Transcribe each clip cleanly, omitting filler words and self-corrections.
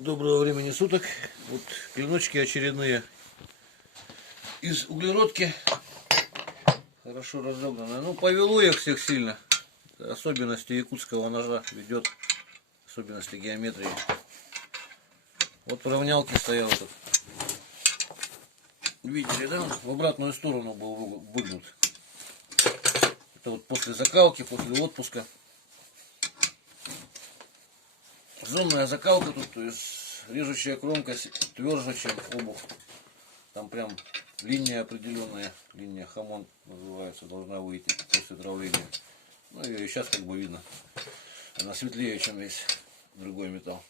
Доброго времени суток. Вот клиночки очередные из углеродки. Хорошо разогнанные. Ну, повело их всех сильно. Особенности якутского ножа ведет. Особенности геометрии. Вот в равнялке стоял этот. Видели, да? В обратную сторону был выгнут. Это вот после закалки, после отпуска. Зонная закалка тут, то есть режущая кромка тверже, чем обувь. Там прям линия определенная, линия хамон называется, должна выйти после травления. Ну и сейчас как бы видно, она светлее, чем весь другой металл.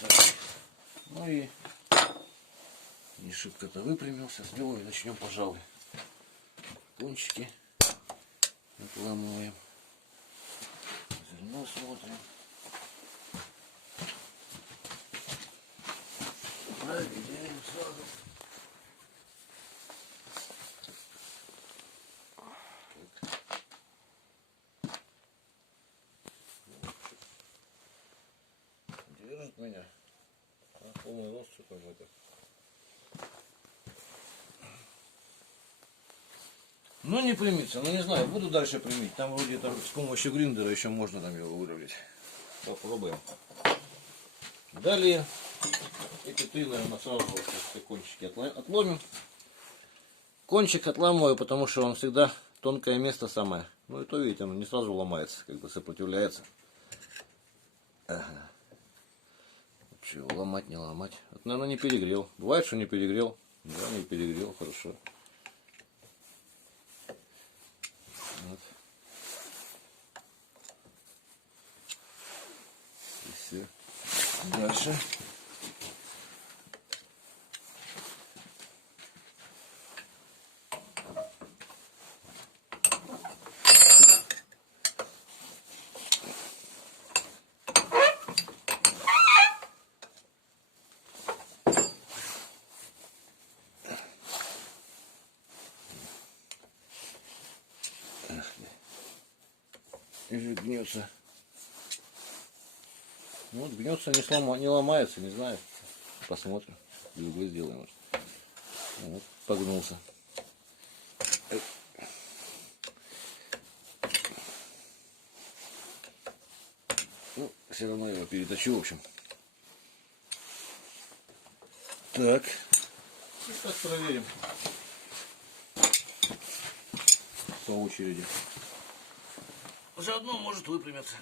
Так. Ну и не шибко-то выпрямился, с него и начнем, пожалуй. Кончики отламываем. Зерно смотрим. Проверяем сразу. Держит меня. Полный рост какой-то. Ну не примется, ну не знаю, буду дальше примить. Там вроде там с помощью гриндера еще можно там его выровнять. Попробуем. Далее эти три, наверное, сразу кончики отломим. Кончик отламываю, потому что он всегда тонкое место самое. Ну и то, видите, оно не сразу ломается, как бы сопротивляется. Ага. Вообще его ломать, не ломать. Это, наверное, не перегрел. Бывает, что не перегрел. Да, не перегрел, хорошо. Вот. И все. Дальше. И же гнется. Вот гнется, не ломается, не знаю. Посмотрим. Другой сделаем. Вот, погнулся. Ну, все равно я его переточу, в общем. Так. Сейчас проверим. По очереди. Заодно может выпрямиться.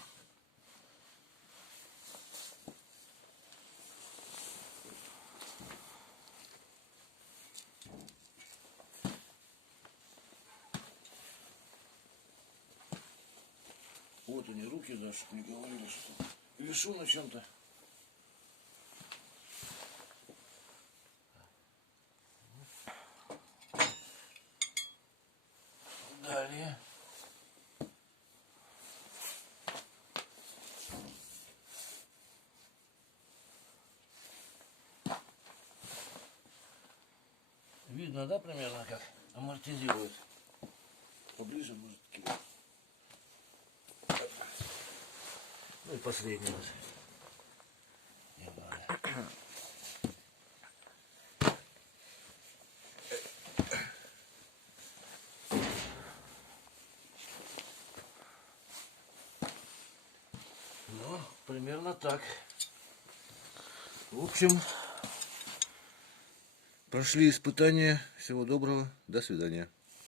Вот они руки, да, чтобы не говорили, что вешу на чем-то. Далее. Видно, да, примерно как амортизирует. Поближе, может, кидать. Ну и последний раз. Ну, примерно так. В общем, прошли испытания. Всего доброго. До свидания.